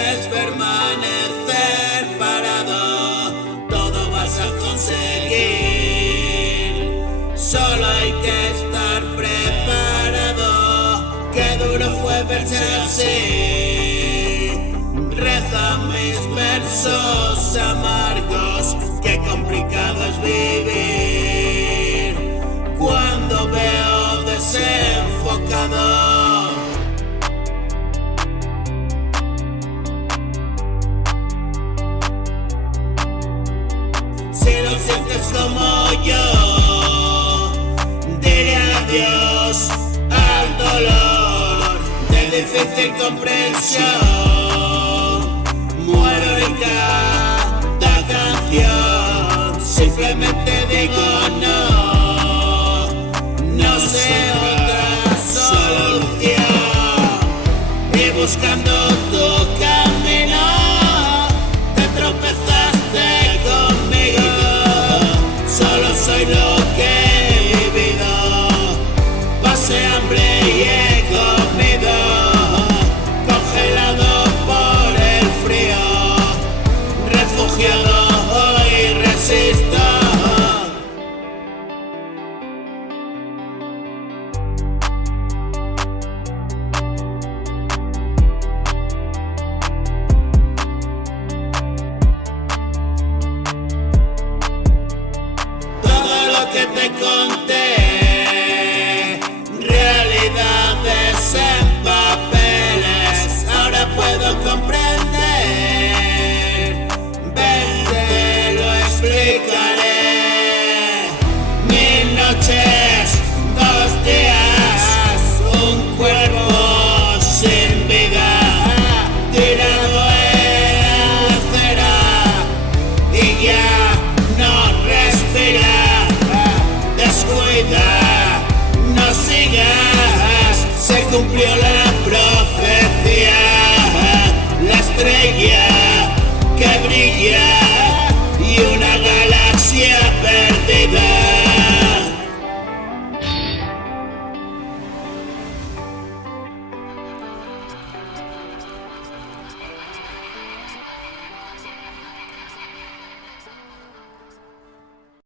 debes permanecer parado, todo vas a conseguir. Solo hay que estar preparado, qué duro fue verse así. Reza mis versos amargos, qué complicado es vivir cuando veo desenfocado. Si lo sientes como yo, diré adiós al dolor de difícil comprensión. Muero en cada canción, simplemente digo no, no sé otra solución. Y buscando tu camino, te tropezaste conmigo. Solo soy lo que he vivido, pasé hambre y he comido, congelado por el frío, refugiado hoy resisto. Que te conté, realidades en papeles, ahora puedo comprender. Ven, te lo explicaré. 1000 noches, 2 días, un cuerpo sin vida, tirado en la acera y ya no respira. Descuida, no sigas, se cumplió la profecía, la estrella que brilla.